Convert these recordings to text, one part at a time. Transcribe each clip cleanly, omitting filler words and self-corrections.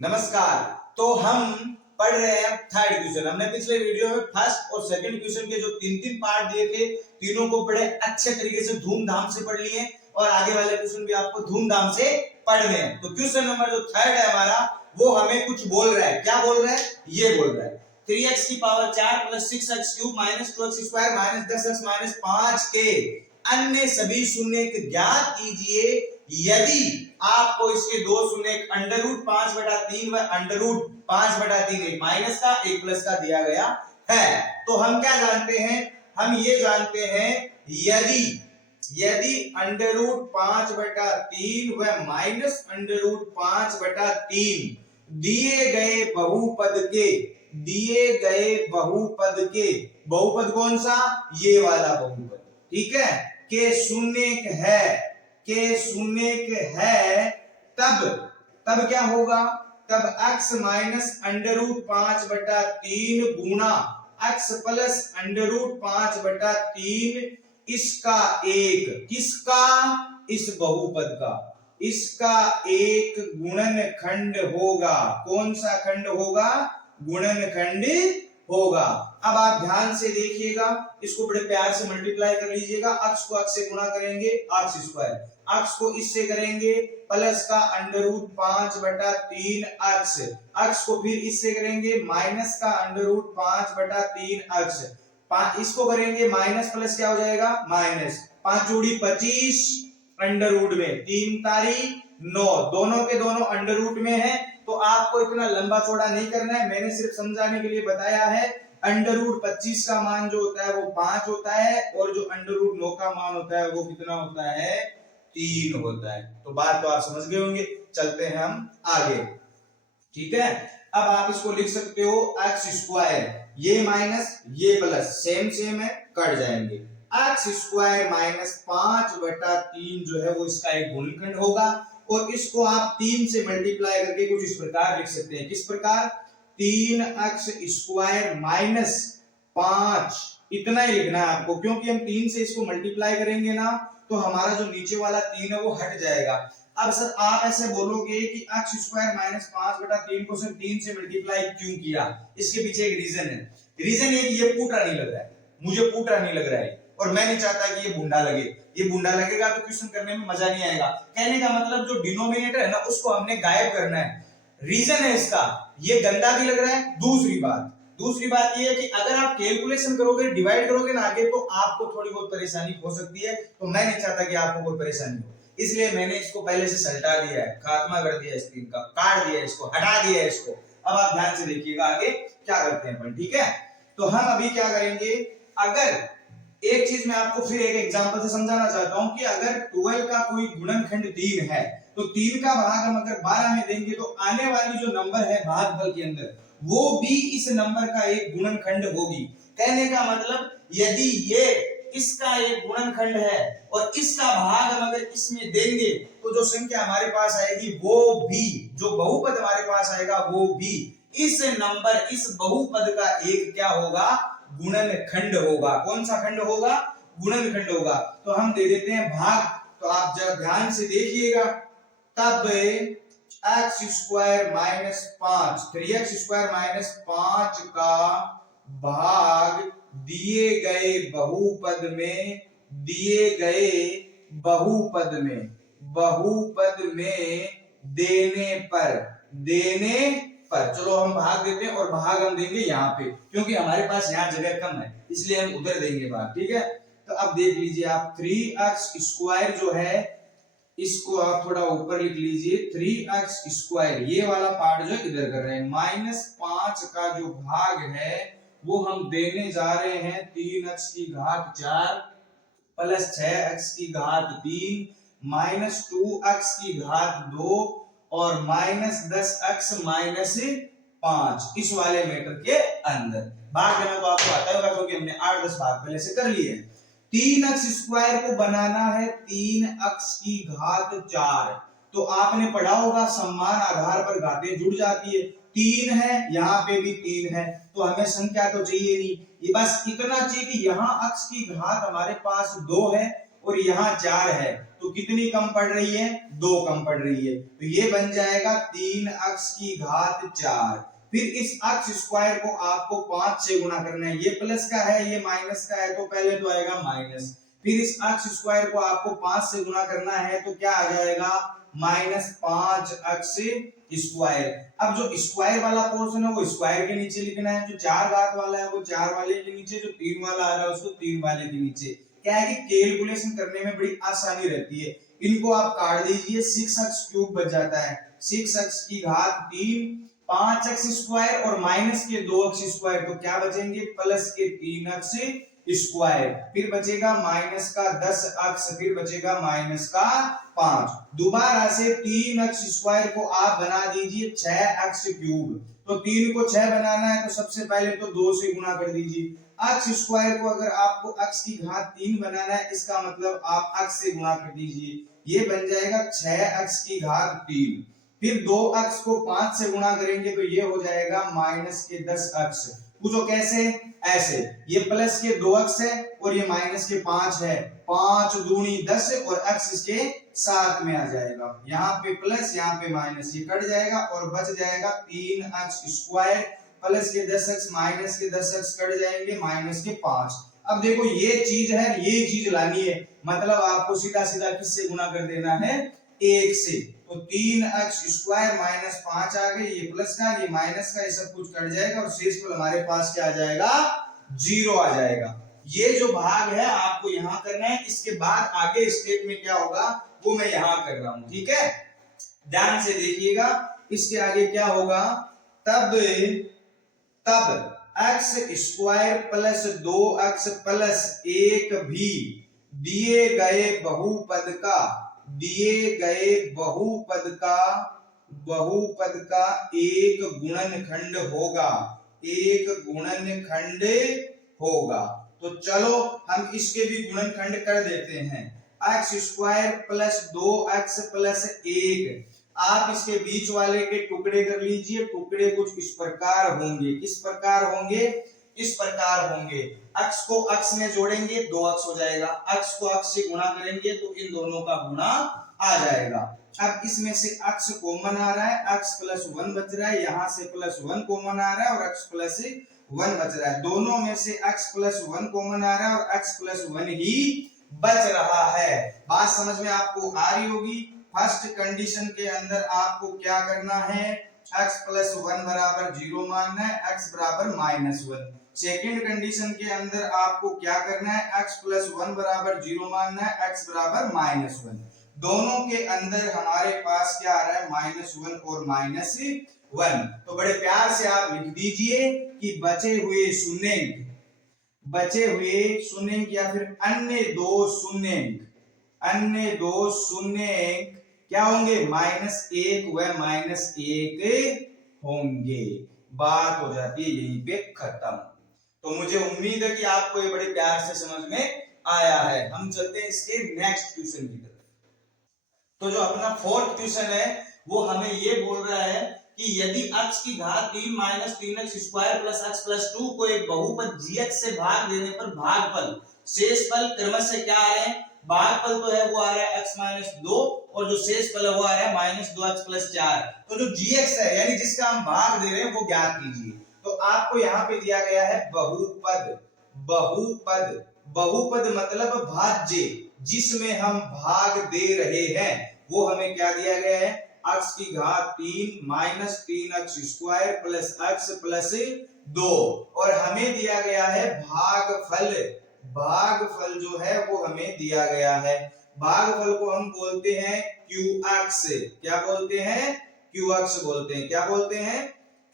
नमस्कार। तो हम पढ़ रहे हैं थर्ड क्वेश्चन। हमने पिछले वीडियो में फर्स्ट और सेकंड क्वेश्चन के जो तीन तीन पार्ट दिए थे, तीनों को बड़े अच्छे तरीके से धूमधाम से पढ़ लिए और आगे वाले क्वेश्चन भी आपको धूमधाम से पढ़ने हैं। तो क्वेश्चन नंबर जो थर्ड है हमारा, वो हमें कुछ बोल रहा है। क्या बोल रहा है? ये बोल रहा है 3x की power 4 plus 6x cube minus 2x square minus 10x minus 5 के अन्य सभी शून्य ज्ञात कीजिए यदि आपको इसके दो शून्य अंडर रूट 5/3 व अंडर रूट 5/3 एक माइनस का एक प्लस का दिया गया है। तो हम क्या जानते हैं? हम ये जानते हैं यदि अंडर रूट 5/3 व माइनस अंडर रूट 5/3 दिए गए बहुपद कौन सा? ये वाला बहुपद, ठीक है, के शून्य है, तब क्या होगा? तब x माइनस अंडर रूट 5/3 गुणा x प्लस अंडर रूट 5/3 इसका एक, किसका? इस बहुपद का, इसका एक गुणनखंड होगा। कौन सा खंड होगा? गुणनखंड होगा। अब आप ध्यान से देखिएगा, इसको बड़े प्यार से मल्टीप्लाई कर लीजिएगा। x को x से गुणा करेंगे x स्क्वायर, x को इससे करेंगे प्लस का अंडर रूट 5/3 x को फिर इससे करेंगे माइनस का अंडर रूट 5/3 x, इसको करेंगे माइनस प्लस क्या हो जाएगा? माइनस 5 जोड़ी 25 अंडर रूट में 3 तारीख 9, दोनों के दोनों अंडर रूट में है। तो आपको इतना लंबा चौड़ा नहीं करना है, मैंने सिर्फ समझाने के लिए बताया है। अंडर रूट 25 का मान जो होता है वो 5 होता है और जो अंडर रूट 9 का मान होता है वो कितना होता है? 3 होता है। तो बात तो आप समझ गए होंगे। चलते हैं हम आगे, ठीक है। अब आप इसको लिख सकते हो एक्स स्क्वायर, ये माइनस ये प्लस सेम है, कट जाएंगे। एक्स स्क्वायर माइनस 5/3 जो है वो इसका एक गुणनखंड होगा और इसको आप 3 से मल्टीप्लाई करके कुछ इस प्रकार लिख सकते हैं। किस प्रकार? 3x स्क्वायर माइनस 5, इतना ही लिखना है आपको, क्योंकि हम 3 से इसको मल्टीप्लाई करेंगे ना तो हमारा जो नीचे वाला 3 है वो हट जाएगा। अब सर आप ऐसे बोलोगे कि x स्क्वायर माइनस 5/3 को सिर्फ 3 से मल्टीप्लाई क्यों किया? इसके पीछे एक रीजन है। रीजन ये कि ये पूटा नहीं लग रहा है, मुझे पूटा नहीं लग रहा है और मैं नहीं चाहता कि ये भुंडा लगे। ये भुंडा लगेगा तो क्वेश्चन करने में मजा नहीं आएगा। कहने का मतलब जो डिनोमिनेटर है ना उसको हमने गायब करना है। रीजन है इसका, ये गंदा भी लग रहा है। दूसरी बात ये है कि अगर आप कैलकुलेशन करोगे, डिवाइड करोगे ना आगे, तो आपको थोड़ी बहुत परेशानी हो सकती है। तो मैं नहीं चाहता कि आपको कोई परेशानी हो, इसलिए मैंने इसको पहले से सल्टा दिया है, खात्मा कर दिया इस तीन का, काट दिया इसको, हटा दिया इसको। अब आप ध्यान से देखिएगा आगे क्या करते हैं अपन, ठीक है। तो हम अभी क्या करेंगे, अगर एक चीज मैं आपको फिर एक एग्जांपल से समझाना चाहता हूं कि अगर 12 का कोई गुणनखंड 3 है तो 3 का भाग हम अगर 12 में देंगे तो आने वाली जो नंबर है भागफल के अंदर वो भी इस नंबर का एक गुणनखंड होगी। कहने का मतलब यदि ये इसका एक गुणनखंड है और इसका भाग हम अगर इसमें देंगे तो जो संख्या हमारे पास आएगी वो भी, जो बहुपद हमारे पास आएगा वो भी इस नंबर, इस बहुपद का एक क्या होगा? गुणनखंड होगा। कौन सा खंड होगा? गुणनखंड होगा। तो हम दे देते हैं भाग। तो आप जरा ध्यान से देखिएगा, तब x square minus 5, 3x square minus 5 का भाग दिए गए बहुपद में देने पर चलो हम भाग देते हैं और भाग हम देंगे यहाँ पे, क्योंकि हमारे पास यहाँ जगह कम है इसलिए हम उधर देंगे भाग, ठीक है। तो अब देख लीजिए आप 3x स्क्वायर जो है इसको आप थोड़ा ऊपर लिख लीजिए। 3x स्क्वायर ये वाला पार्ट जो इधर कर रहे हैं, माइनस 5 का जो भाग है वो हम देने जा रहे हैं 3x की घात 4 प्लस 6x की घात 3 माइनस 2x की घात 2 और माइनस 10x माइनस 5, इस वाले मैटर के अंदर। भाग देना तो आपको आता होगा क्योंकि हमने 8-10 भाग पहले से कर लिए। 3x स्क्वायर को बनाना है 3x की घात 4। तो आपने पढ़ा होगा समान आधार पर घातें जुड़ जाती है। 3 है, यहाँ पे भी 3 है, तो हमें संख्या तो चाहिए नहीं, ये बस इतना चाहिए कि यहाँ x की घात हमारे पास 2 है और यहाँ 4 है, तो कितनी कम पड़ रही है? 2 कम पड़ रही है। तो ये बन जाएगा 3x की घात 4। फिर इस x स्क्वायर को आपको 5 से गुणा करना है। ये प्लस का है, ये माइनस का है, तो पहले तो आएगा माइनस। फिर इस x स्क्वायर को आपको 5 से गुणा करना है, तो क्या आ जाएगा? -5x square. अब जो स्क्वायर वाला पोर्शन है वो स्क्वायर के नीचे लिखना है, जो 4 घात वाला है वो 4 वाले के नीचे, जो 3 वाला आ रहा है उसको 3 वाले के नीचे। क्या है कि कैलकुलेशन करने में बड़ी आसानी रहती है। इनको आप काट दीजिए, 6x क्यूब बच जाता है। 6x की घात 3, 5x स्क्वायर और माइनस के 2x स्क्वायर, तो क्या बचेंगे? प्लस के 3x स्क्वायर। फिर बचेगा माइनस का 10x, फिर बचेगा माइनस का 5। दोबारा से 3x स्क्वायर को आप बना दीजिए 6x क्यूब। तो 3 को 6 बनाना है, तो सबसे पहले तो 2 से गुणा कर दीजिए। x स्क्वायर को अगर आपको x की घात 3 बनाना है, इसका मतलब आप x से गुणा कर दीजिए। ये बन जाएगा 6x की घात 3। फिर 2x को 5 से गुणा करेंगे, तो ये हो जाएगा माइनस के 10x। पूछो कैसे? ऐसे, ये प्लस के 2x है और ये माइनस के 5 है। 5 दूनी 10 और x इसके साथ में आ जाएगा। यहाँ पे प्लस, यहाँ पे माइनस, ये कट जाएगा और बच जाएगा 3x स्क्वायर प्लस के 10x माइनस के 10x कट जाएंगे माइनस के 5। अब देखो ये चीज है, ये चीज लानी है, मतलब आपको सीधा सीधा किससे गुणा कर देना है? 1 से। तो 3x स्क्वायर माइनस 5 आ गए, ये प्लस का, ये माइनस का, ये सब कुछ कट जाएगा और शेषफल हमारे पास क्या आ जाएगा? 0 आ जाएगा। ये जो भाग है आपको यहां करना है, इसके बाद आगे स्टेप में क्या होगा वो मैं यहां कर रहा हूं, ठीक है? ध्यान से देखिएगा, इसके आगे क्या होगा? तब x square plus 2x plus 1 भी दिए गए बहुपद का एक गुणनखंड होगा। तो चलो हम इसके भी गुणनखंड कर देते हैं। x square plus 2x plus 1, आप इसके बीच वाले के टुकड़े कर लीजिए। टुकड़े कुछ इस प्रकार होंगे। किस प्रकार होंगे? इस प्रकार होंगे। x को x में जोड़ेंगे 2x हो जाएगा, x को x से गुणा करेंगे तो इन दोनों का गुणा आ जाएगा। अब इसमें से x कॉमन आ रहा है, x प्लस 1 बच रहा है, यहां से प्लस 1 कॉमन आ रहा है और x प्लस 1 बच रहा है। दोनों में से x प्लस 1 कॉमन आ रहा है और x प्लस 1 ही बच रहा है। बात समझ में आपको आ रही होगी। फर्स्ट कंडीशन के अंदर आपको क्या करना है? x प्लस 1 बराबर 0 मानना है, x बराबर -1। सेकेंड कंडीशन के अंदर आपको क्या करना है? x प्लस 1 बराबर 0 मानना है, x बराबर -1। दोनों के अंदर हमारे पास क्या आ रहा है? -1 और -1। तो बड़े प्यार से आप लिख दीजिए कि बचे हुए शून्य या फिर अन्य दो शून्य क्या होंगे? -1 व -1 होंगे। बात हो जाती है यहीं पे खत्म। तो मुझे उम्मीद है कि आपको ये बड़े प्यार से समझ में आया है। हम चलते हैं इसके नेक्स्ट क्वेश्चन की तरफ। तो जो अपना फोर्थ क्वेश्चन है वो हमें ये बोल रहा है कि यदि x की घात 3 minus 3x square plus x plus 2 को एक बहुपद gx से भाग देने पर भागफल शेषफल क्रमशः क्या आ रहे हैं? भागफल तो है वो आ रहा है x माइनस 2 और जो शेषफल है वो आ रहा है -2x प्लस 4। तो जो gx है यानी जिसका हम भाग दे रहे हैं वो ज्ञात कीजिए। तो आपको यहाँ पे दिया गया है बहुपद मतलब भाज्य, जिसमें हम भाग दे रहे हैं वो हमें क्या दिया गया है? x की घात 3 minus 3x square plus x plus 2 और हमें दिया गया है भागफल जो है वो हमें दिया गया है। भागफल को हम बोलते हैं qx। क्या बोलते हैं? qx बोलते हैं। क्या बोलते हैं?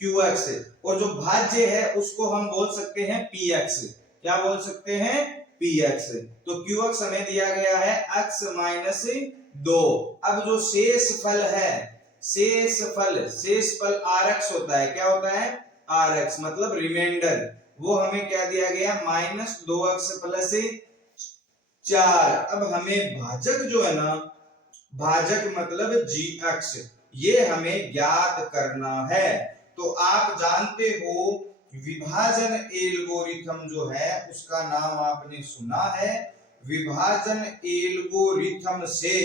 qx। और जो भाज्य है उसको हम बोल सकते हैं px। क्या बोल सकते हैं? px। तो qx हमें दिया गया है x माइनस 2। अब जो शेषफल है, शेषफल rx होता है। क्या होता है? rx मतलब रिमाइंडर, वो हमें क्या दिया गया? -2x plus 4। अब हमें भाजक जो है ना, भाजक मतलब gx, ये हमें ज्ञात करना है। तो आप जानते हो विभाजन एल्गोरिथम जो है उसका नाम आपने सुना है, विभाजन एल्गोरिथम से।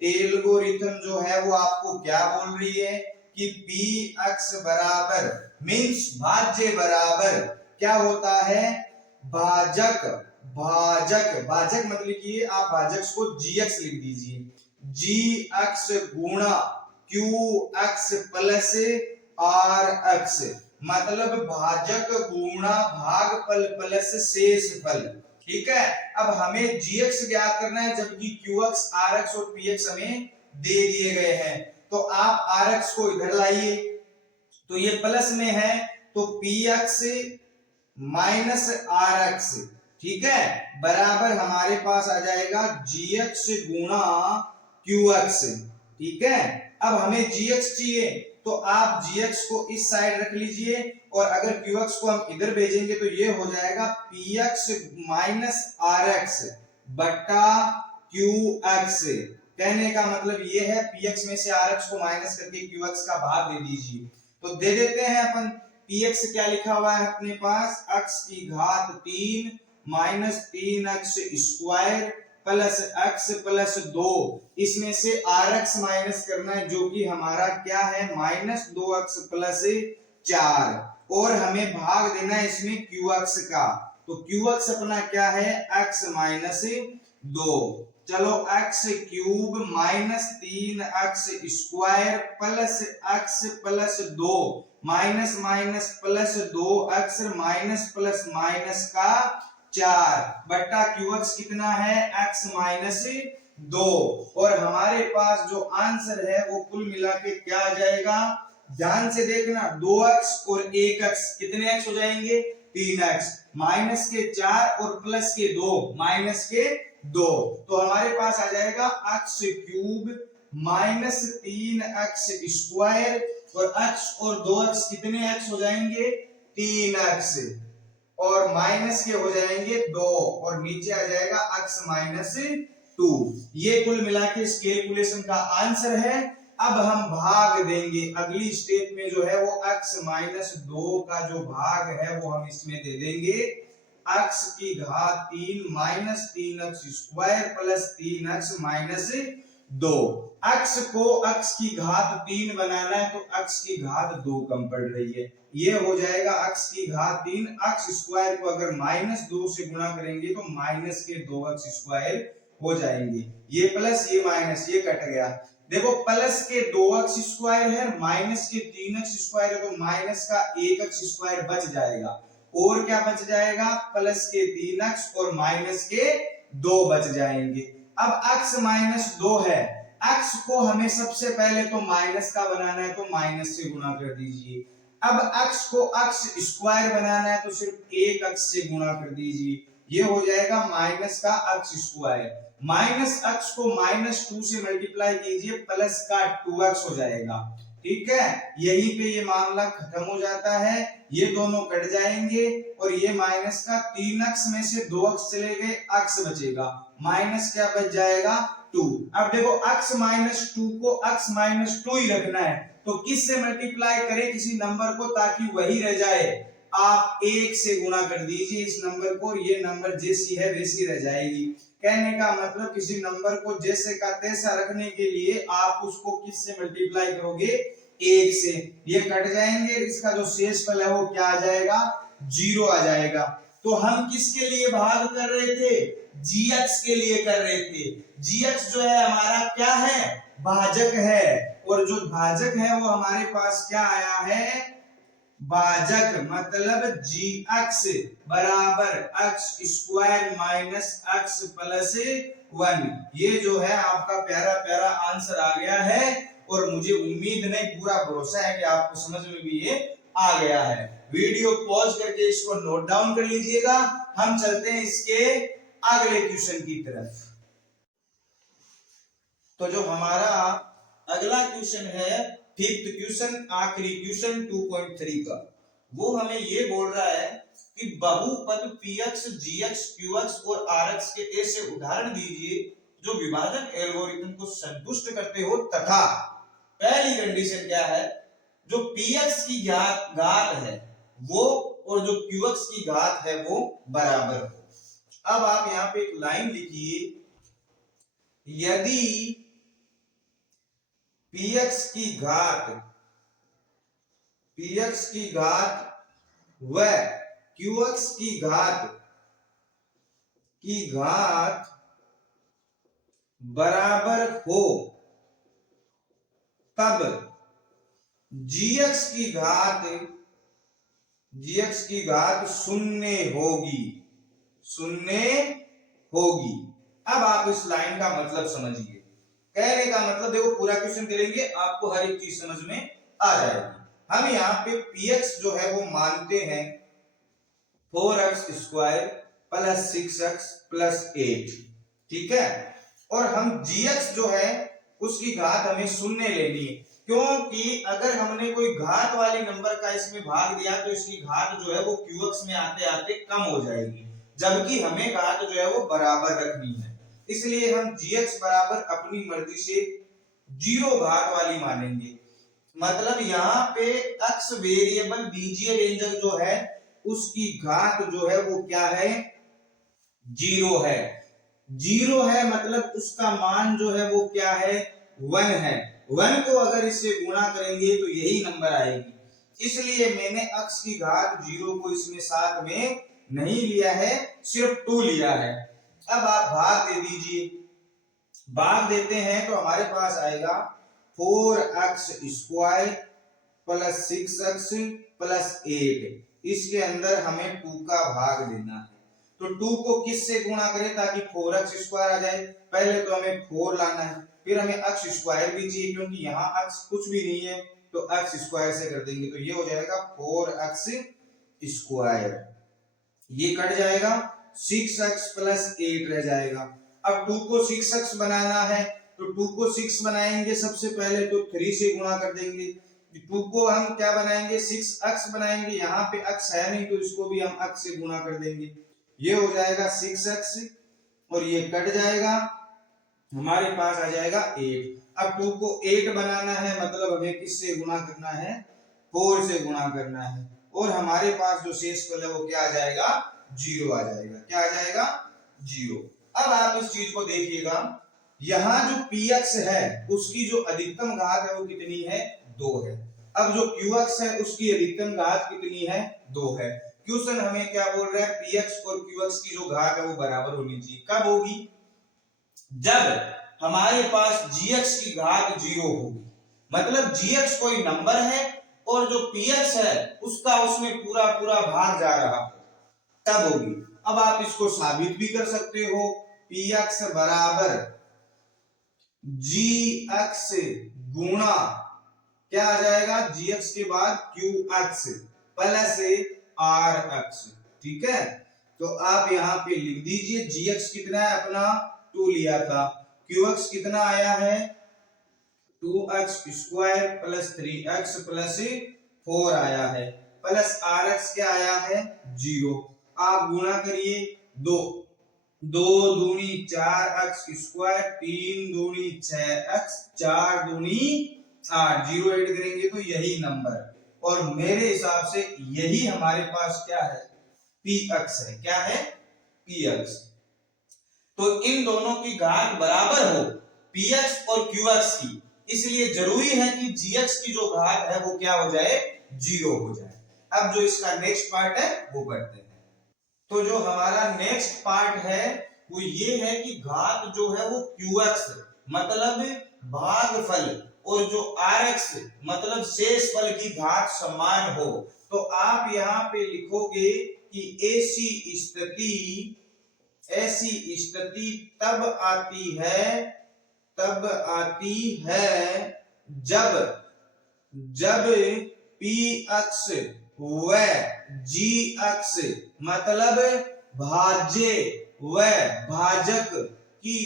एल्गोरिथम जो है वो आपको क्या बोल रही है कि पी एक्स बराबर मीन्स भाज्य बराबर क्या होता है, भाजक। भाजक भाजक मतलब कि आप भाजक को जी एक्स लिख दीजिए, जी एक्स गुणा Q X plus R X, मतलब भाजक गुणा भागफल प्लस शेषफल। ठीक है, अब हमें जीएक्स ज्ञात करना है जबकि क्यूएक्स आरएक्स और पीएक्स हमें दे दिए गए हैं। तो आप आरएक्स को इधर लाइए, तो ये प्लस में है तो पीएक्स माइनस आरएक्स, ठीक है, बराबर हमारे पास आ जाएगा जीएक्स गुणा क्यूएक्स। ठीक है, अब हमें जीएक्स चाहिए तो आप जीएक्स को इस साइड रख लीजिए और अगर क्यूएक्स को हम इधर भेजेंगे तो ये हो जाएगा पीएक्स माइनस आरएक्स बटा क्यूएक्स। कहने का मतलब ये है पीएक्स में से आरएक्स को माइनस करके क्यूएक्स का भाग दे दीजिए। तो दे देते हैं अपन, पीएक्स क्या लिखा हुआ है अपने पास, x की घात 3 minus 3x square plus x plus 2, इसमें से rx माइनस करना है जो कि हमारा क्या है माइनस 2x प्लस 4, और हमें भाग देना है इसमें qx का। तो qx अपना क्या है x माइनस 2। चलो x cube minus 3x square plus x plus 2 minus minus plus 2x minus plus minus का 4 बट्टा क्यूएक्स कितना है x माइनस 2, और हमारे पास जो आंसर है वो कुल मिला के क्या आ जाएगा, ध्यान से देखना, 2x और 1x कितने x हो जाएंगे 3x, माइनस के 4 और प्लस के 2 माइनस के 2, तो हमारे पास आ जाएगा x cube minus 3x square और x और 2x कितने x हो जाएंगे 3x, और माइनस के हो जाएंगे 2 और नीचे आ जाएगा x माइनस 2। ये कुल मिला के इस कैलकुलेशन का आंसर है। अब हम भाग देंगे, अगली स्टेप में जो है वो x माइनस 2 का जो भाग है वो हम इसमें दे देंगे x की घात 3 minus 3x square plus 3x minus 2। x को x की घात 3 बनाना है तो x की घात 2 कम पड़ रही है, ये हो जाएगा x की घात 3, x स्क्वायर को अगर माइनस 2 से गुणा करेंगे तो माइनस के 2x स्क्वायर हो जाएंगे, ये प्लस ये माइनस ये कट गया। देखो प्लस के 2x स्क्वायर है माइनस के 3x स्क्वायर है तो माइनस का 1x स्क्वायर बच जाएगा, और क्या बच जाएगा प्लस के 3x और माइनस के 2 बच जाएंगे। अब x माइनस 2 है, x को हमें सबसे पहले तो माइनस का बनाना है तो माइनस से गुणा कर दीजिए। अब x को x स्क्वायर बनाना है तो सिर्फ 1x से गुणा कर दीजिए, ये हो जाएगा माइनस का x स्क्वायर, माइनस x को माइनस 2 से मल्टीप्लाई कीजिए प्लस का 2x हो जाएगा। ठीक है, यहीं पे ये मामला खत्म हो जाता है, ये दोनों कट जाएंगे और ये माइनस का 3x में से 2x चले गए, x बचेगा, माइनस क्या बच जाएगा 2। अब देखो x माइनस 2 को x माइनस 2 ही रखना है तो किस से मल्टीप्लाई करें किसी नंबर को ताकि वही रह जाए, आप 1 से गुणा कर दीजिए इस नंबर को, ये नंबर जैसी है वैसी रह जाएगी। कहने का मतलब किसी नंबर को जैसे का तैसा रखने के लिए आप उसको किस से मल्टीप्लाई करोगे 1 से, ये कट जाएंगे, इसका जो शेषफल है वो क्या आ जाएगा 0 आ जाएगा। तो हम किसके लिए भाग कर रहे थे, gx के लिए कर रहे थे। gx जो है हमारा क्या है भाजक है, और जो भाजक है वो हमारे पास क्या आया है भाजक, मतलब gx बराबर x square minus x plus 1, ये जो है आपका प्यारा प्यारा आंसर आ गया है, और मुझे उम्मीद नहीं पूरा भरोसा है कि आपको समझ में भी ये आ गया है। वीडियो पॉज करके इसको नोट डाउन कर लीजिएगा, हम चलते हैं इसके अगले क्वेश्चन की तरफ। तो जो हमारा अगला क्वेश्चन है फिफ्थ क्वेश्चन, आखिरी क्वेश्चन 2.3 का, वो हमें ये बोल रहा है कि बहुपद px, gx, qx और rx के ऐसे उदाहरण दीजिए जो विभाजन एल्गोरिथम को संतुष्ट करते हो तथा पहली कंडीशन क्या है, जो px की घात है वो और जो qx की घात है वो बराबर हो। अब आप यहाँ पे एक लाइन लिखिए, यदि px की घात व qx की घात बराबर हो, तब gx की घात शून्य होगी। अब आप इस लाइन का मतलब समझिए। कहने का मतलब, देखो पूरा क्वेश्चन करेंगे आपको हर एक चीज समझ में आ जाएगी। हम यहाँ पे px जो है वो मानते हैं 4x² प्लस 6x प्लस 8, ठीक है। और हम gx जो है उसकी घात हमें शून्य लेनी है, क्योंकि अगर हमने कोई घात वाली नंबर का इसमें भाग दिया तो इसकी घात जो है वो qx में आते आते कम हो जाएगी, जबकि हमें घात जो है वो बराबर रखनी है। इसलिए हम gx बराबर अपनी मर्जी से 0 घात वाली मानेंगे। मतलब यहाँ पे x वेरिएबल बीजीय व्यंजक जो है उसकी घात जो है वो क्या है, 0 है। 0 है मतलब उसका मान जो है वो क्या है, 1 है। 1 को अगर इससे गुणा करेंगे तो यही नंबर आएगी। इसलिए मैंने x की घात 0 को इसमें साथ में नहीं लिया है, सिर्फ 2 लिया है। अब आप भाग दे दीजिए, भाग देते हैं तो हमारे पास आएगा 4x² प्लस 6x प्लस 8। इसके अंदर हमें 2 का भाग देना है, तो 2 को किस से गुणा करें ताकि 4x² आ जाए। पहले तो हमें 4 लाना है, फिर हमें x² भी चाहिए, क्योंकि यहाँ x कुछ भी नहीं है तो x² से कर देंगे तो ये हो जाएगा 4x², ये कट जाएगा, 6x प्लस 8 रह जाएगा। अब 2 को 6x बनाना है तो 2 को 6 बनाएंगे सबसे पहले तो 3 से गुणा कर देंगे। 2 को हम क्या बनाएंगे, 6x बनाएंगे, यहाँ पे x है नहीं तो इसको भी हम x से गुणा कर देंगे, ये हो जाएगा 6x और ये कट जाएगा, हमारे पास आ जाएगा 8। अब 2 को 8 बनाना है मतलब हमें किससे गुणा करना है, 4 से गुणा करना है, और हमारे पास जो शेषफल है वो क्या आ जाएगा, 0 आ जाएगा। क्या आ जाएगा, 0। अब आप इस चीज को देखिएगा, यहाँ जो px है उसकी जो अधिकतम घात है वो कितनी है, 2 है। अब जो qx है उसकी अधिकतम घात कितनी है, 2 है। क्वेश्चन हमें क्या बोल रहा है, px और qx की जो घात है वो बराबर होनी चाहिए। कब होगी, जब हमारे पास gx की घात 0 होगी, मतलब gx कोई नंबर है और जो px है उसका उसमें पूरा पूरा भाग जा रहा है, तब होगी। अब आप इसको साबित भी कर सकते हो, px बराबर gx गुणा क्या आ जाएगा, gx के बाद qx प्लस rx, ठीक है। तो आप यहाँ पे लिख दीजिए, gx कितना है अपना 2 लिया था, qx कितना आया है 2x² प्लस 3x प्लस 4 आया है, प्लस rx क्या आया है 0। आप गुणा करिए, 2 दूनी 4x², 3 दूनी 6x, 4 दूनी 8, 0 ऐड करेंगे तो यही नंबर, और मेरे हिसाब से यही हमारे पास क्या है, px है। क्या है, px। तो इन दोनों की घात बराबर हो px और qx की, इसलिए जरूरी है कि gx की जो घात है वो क्या हो जाए, 0 हो जाए। अब जो इसका नेक्स्ट पार्ट है वो करते हैं। तो जो हमारा नेक्स्ट पार्ट है वो ये है कि घात जो है वो qx मतलब भागफल और जो rx मतलब शेषफल की घात समान हो, तो आप यहाँ पे लिखोगे कि ऐसी स्थिति तब आती है जब px व gx मतलब भाज्य व भाजक की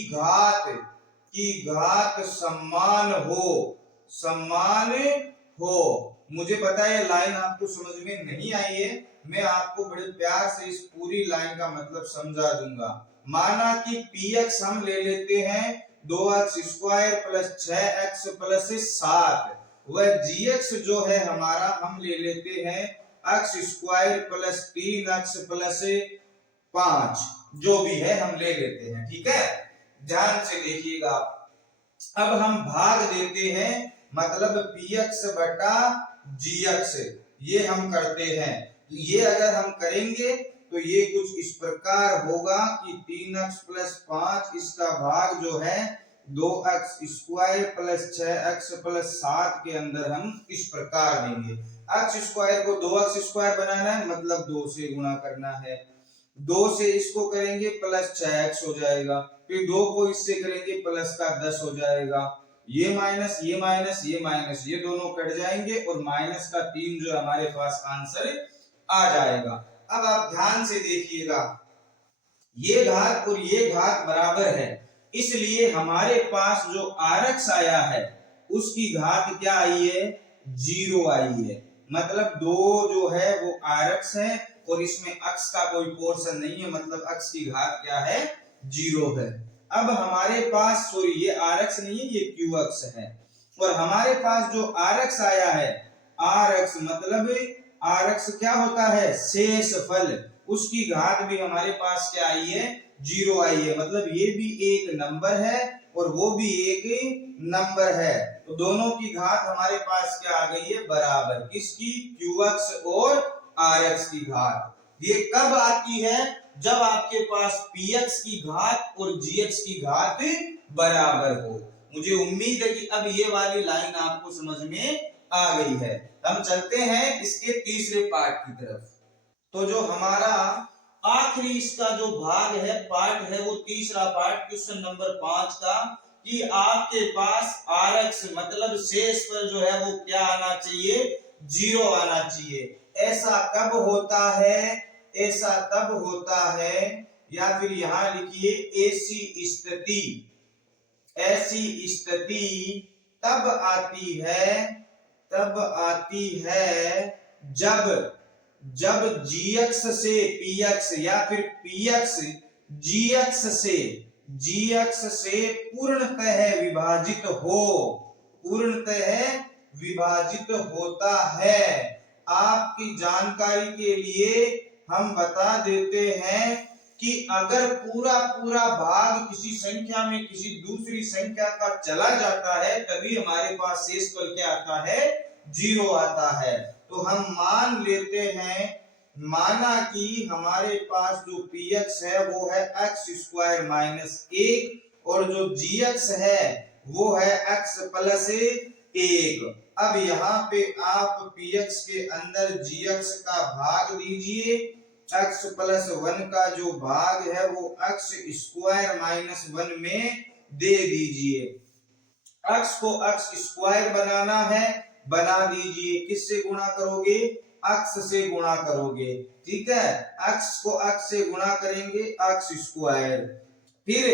घात समान हो। मुझे पता है लाइन आपको समझ में नहीं आई है, मैं आपको बड़े प्यार से इस पूरी लाइन का मतलब समझा दूंगा। माना कि px हम ले लेते हैं 2x² प्लस 6x प्लस 7, वह gx जो है हमारा हम ले लेते हैं x² प्लस 3x प्लस 5 जो भी है हम ले लेते हैं, ठीक है। ध्यान से देखिएगा, अब हम भाग देते हैं, मतलब px बटा gx ये हम करते हैं। ये अगर हम करेंगे तो ये कुछ इस प्रकार होगा कि 3x प्लस 5 इसका भाग जो है 2x square plus 6x plus 7 के अंदर हम इस प्रकार देंगे। x स्क्वायर को 2x स्क्वायर बनाना है, मतलब 2 से गुणा करना है। 2 से इसको करेंगे प्लस 6x हो जाएगा, फिर 2 को इससे करेंगे प्लस का 10 हो जाएगा। ये माइनस ये माइनस ये माइनस ये दोनों कट जाएंगे और माइनस का 3 जो हमारे पास आंसर आ जाएगा। अब आप ध्यान से देखिएगा, ये घात और ये घात बराबर है, इसलिए हमारे पास जो rx आया है उसकी घात क्या आई है, 0 आई है। मतलब 2 जो है वो rx है और इसमें x का कोई पोर्शन नहीं है, मतलब x की घात क्या है, 0 है। अब हमारे पास सॉरी ये rx नहीं है, ये qx है, और हमारे पास जो rx आया है, rx मतलब rx क्या होता है, शेष फल, उसकी घात भी हमारे पास क्या आई है, 0 आई है। मतलब ये भी एक नंबर है और वो भी एक नंबर है, तो दोनों की घात हमारे पास क्या आ गई है, बराबर, किसकी, qx और rx की घात। ये कब आती है, जब आपके पास px की घात और gx की घात बराबर हो। मुझे उम्मीद है कि अब ये वाली लाइन आपको समझ में आ गई है। हम चलते हैं इसके तीसरे पार्ट की तरफ। तो जो हमारा आखिरी इसका जो भाग है, पार्ट है, वो तीसरा पार्ट क्वेश्चन नंबर 5 का, कि आपके पास rx मतलब शेष पर जो है वो क्या आना चाहिए, 0 आना चाहिए। ऐसा कब होता है, ऐसा तब होता है, या फिर यहां लिखिए ऐसी स्थिति, ऐसी स्थिति तब आती है जब gx से px या फिर px gx से पूर्णतः विभाजित हो, पूर्णतः विभाजित होता है। आपकी जानकारी के लिए हम बता देते हैं कि अगर पूरा पूरा भाग किसी संख्या में किसी दूसरी संख्या का चला जाता है, तभी हमारे पास शेषफल क्या आता है, 0 आता है। तो हम मान लेते हैं, माना कि हमारे पास जो px है वो है x स्क्वायर माइनस 1 और जो gx है वो है x प्लस 1। अब यहाँ पे आप px के अंदर gx का भाग दीजिए, x प्लस 1 का जो भाग है वो x स्क्वायर माइनस 1 में दे दीजिए। x को x स्क्वायर बनाना है, बना दीजिए, किससे गुणा करोगे, x से गुणा करोगे, ठीक है। x को x से गुणा करेंगे, x स्क्वायर, फिर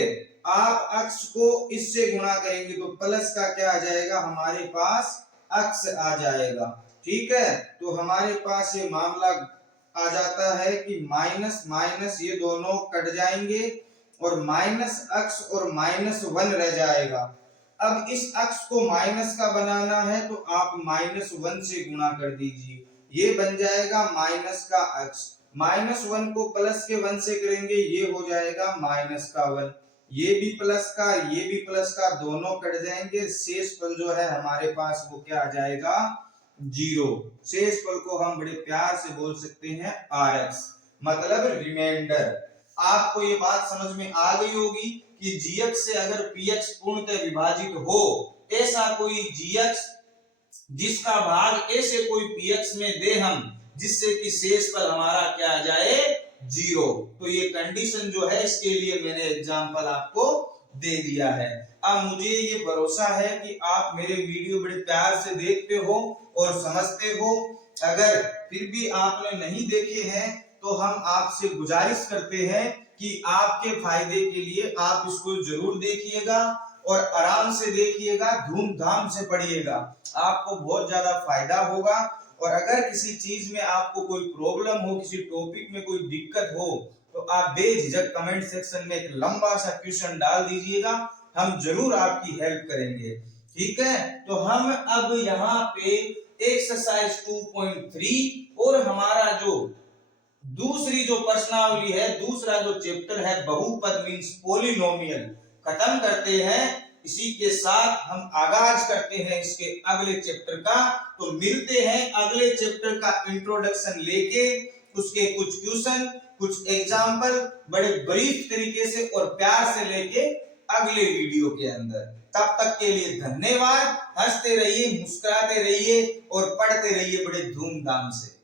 आप x को इससे गुणा करेंगे तो प्लस का क्या आ जाएगा, हमारे पास x आ जाएगा, ठीक है। तो हमारे पास ये मामला आ जाता है कि माइनस माइनस ये दोनों कट जाएंगे और माइनस x और माइनस 1 रह जाएगा। अब इस x को माइनस का बनाना है तो आप माइनस 1 से गुणा कर दीजिए, ये बन जाएगा माइनस का x, माइनस 1 को प्लस के 1 से करेंगे, ये हो जाएगा माइनस का 1, ये भी प्लस का ये भी प्लस का, दोनों कट जाएंगे, शेषफल जो है हमारे पास वो क्या आ जाएगा, 0। शेषफल को हम बड़े प्यार से बोल सकते हैं rx, मतलब रिमाइंडर। आपको ये बात समझ में आ गई होगी कि gx से अगर px पूर्णतः विभाजित हो, ऐसा कोई gx जिसका भाग a से कोई px में दे हम, जिससे कि शेषफल हमारा क्या आ जाए, 0। तो ये कंडीशन जो है इसके लिए मैंने एग्जांपल आपको दे दिया है। अब मुझे ये भरोसा है कि आप मेरे वीडियो बड़े प्यार से देखते हो और समझते हो। अगर फिर भी आपने नहीं देखे हैं तो हम आपसे गुजारिश करते हैं कि आपके फायदे के लिए आप इसको जरूर देखिएगा और आराम से देखिएगा, धूमधाम से पढ़िएगा, आपको बहुत ज्यादा फायदा होगा। और अगर किसी चीज में आपको कोई प्रॉब्लम हो, किसी टॉपिक में कोई दिक्कत हो, तो आप बेझिझक कमेंट सेक्शन में एक लंबा सा क्वेश्चन डाल दीजिएगा, हम जरूर आपकी हेल्प करेंगे, ठीक है। तो हम अब यहाँ पे एक्सरसाइज 2.3 और हमारा जो दूसरी जो प्रश्नावली है, दूसरा जो चैप्टर है बहुपद मींस पॉलिनोमियल, खत्म करते हैं। इसी के साथ हम आगाज करते हैं इसके अगले चैप्टर का। तो मिलते हैं अगले चैप्टर का इंट्रोडक्शन लेके, उसके कुछ क्वेश्चन, कुछ एग्जाम्पल बड़े ब्रीफ तरीके से और प्यार से लेके अगले वीडियो के अंदर। तब तक के लिए धन्यवाद। हंसते रहिए, मुस्कुराते रहिए और पढ़ते रहिए बड़े धूमधाम से।